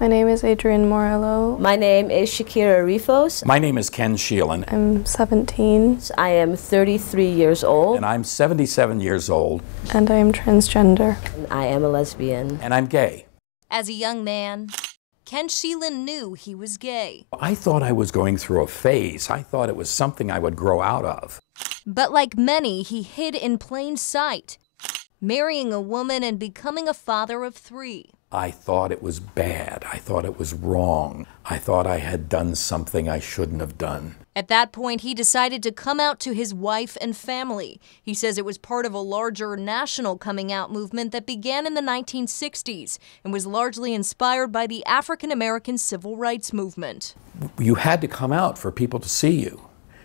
My name is Adrienne Morello. My name is Shakira Rifos. My name is Ken Sheelan. I'm 17. I am 33 years old. And I'm 77 years old. And I am transgender. And I am a lesbian. And I'm gay. As a young man, Ken Sheelan knew he was gay. I thought I was going through a phase. I thought it was something I would grow out of. But like many, he hid in plain sight, marrying a woman and becoming a father of 3. I thought it was bad. I thought it was wrong. I thought I had done something I shouldn't have done. At that point, he decided to come out to his wife and family. He says it was part of a larger national coming out movement that began in the 1960s and was largely inspired by the African American civil rights movement. You had to come out for people to see you.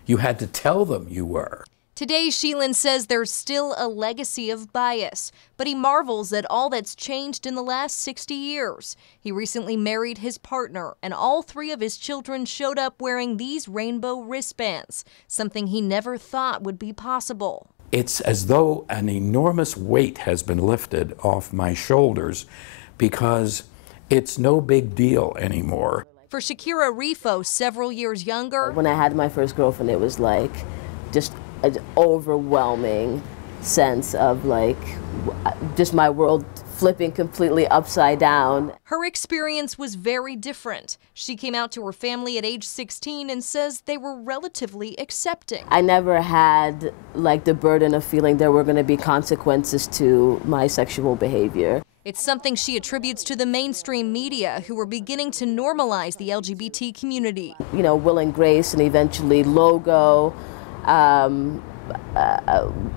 You had to tell them you were. Today, Sheelan says there's still a legacy of bias, but he marvels at all that's changed in the last 60 years. He recently married his partner, and all 3 of his children showed up wearing these rainbow wristbands, something he never thought would be possible. It's as though an enormous weight has been lifted off my shoulders because it's no big deal anymore. For Shakira Rifos, several years younger, when I had my first girlfriend, it was like just an overwhelming sense of like just my world flipping completely upside down. Her experience was very different. She came out to her family at age 16 and says they were relatively accepting. I never had like the burden of feeling there were going to be consequences to my sexual behavior. It's something she attributes to the mainstream media, who were beginning to normalize the LGBT community. You know, Will and Grace and eventually Logo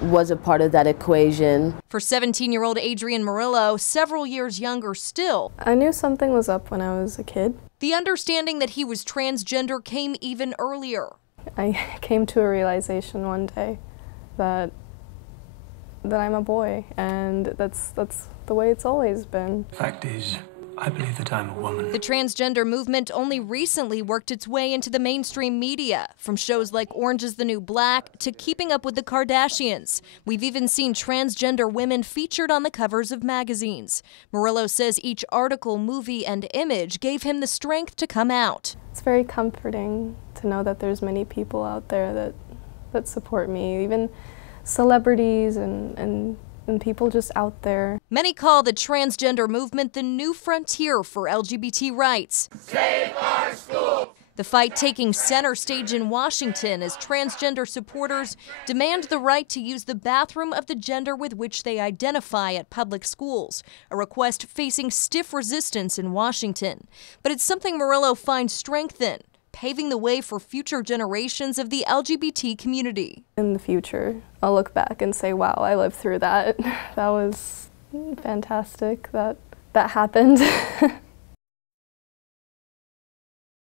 was a part of that equation. For 17-year-old Adrienne Morello, several years younger still, I knew something was up when I was a kid. the understanding that he was transgender came even earlier. I came to a realization one day that I'm a boy, and that's the way it's always been. Fact is, I believe that I'm a woman. The transgender movement only recently worked its way into the mainstream media, from shows like Orange is the New Black to Keeping Up with the Kardashians. We've even seen transgender women featured on the covers of magazines. Morello says each article, movie, and image gave him the strength to come out. It's very comforting to know that there's many people out there that support me, even celebrities and people just out there. Many call the transgender movement the new frontier for LGBT rights. Save our schools! The fight taking center stage in Washington as transgender supporters demand the right to use the bathroom of the gender with which they identify at public schools, a request facing stiff resistance in Washington. But it's something Morello finds strength in, paving the way for future generations of the LGBT community. In the future, I'll look back and say, wow, I lived through that. That was fantastic that happened.